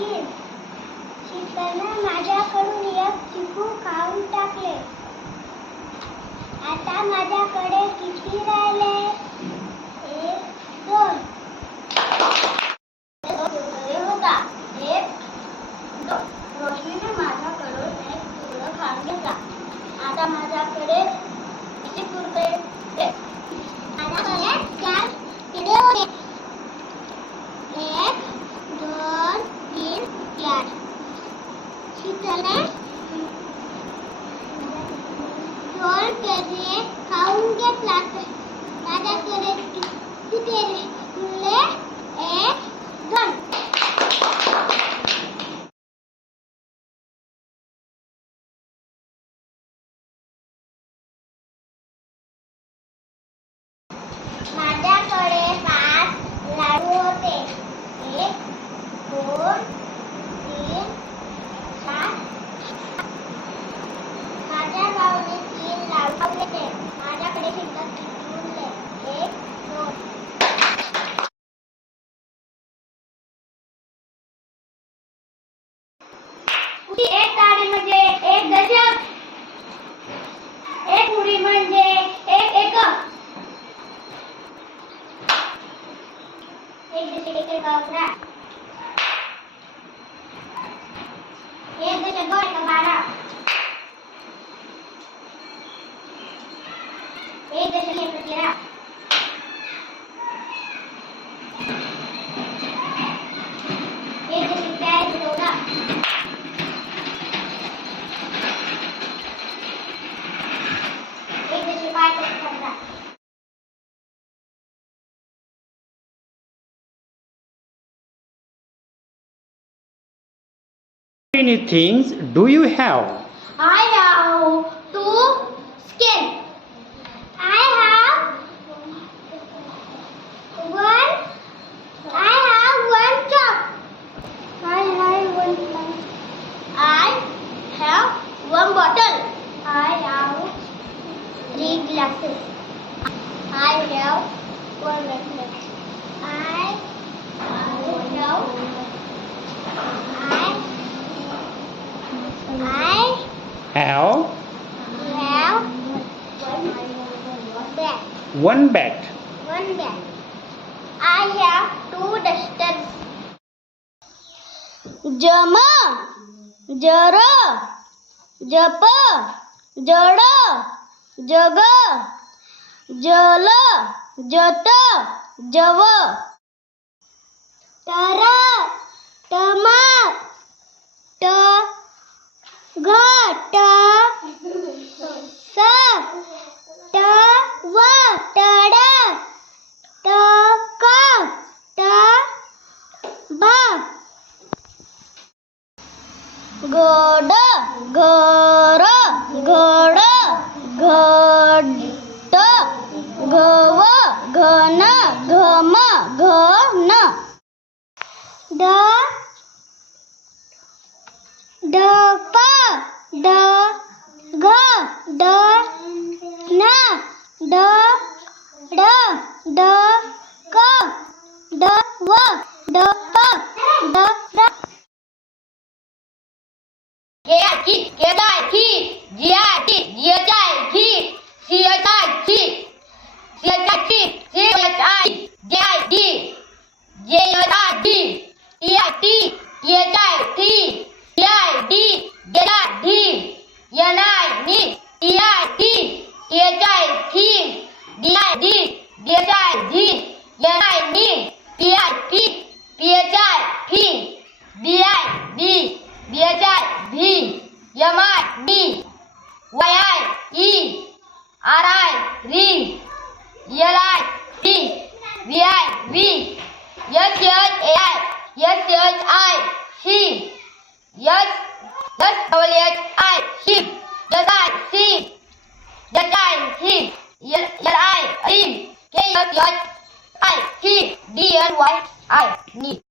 तीन शीतलने माझ्याकडून एक चिकू खाऊन टाकले. आता माझ्याकडे किती राहिले? சொல்றேன் म्हणजे एक दशक, एक उडी म्हणजे एक एकक. एक दशक, एक अकरा एक दशक दोन बारा. Many things do you have? I have two skin. I have one. I have one cup. I have one cup. I have one bottle. I have three glasses. I have one necklace. One bat. One bat. I have two dusters. Jama, jara, japa, jada, jaga, jala, jata, java. Tara, tama, ta, ga, ta, sa. ঘন ঘম ঘন। ড ঢপ ঢ D-I-D, D-H-I-T, D-I-D, D-H-I-D, N-I-D, P-I-P, P-H-I-P, B-I-B, B-H-I-B, M-I-D, Y-I-E, R-I-R-E, L-I-T, V-I-V, S-H-A-I, S-H-I, C, S, S-W-H, yard. I, he.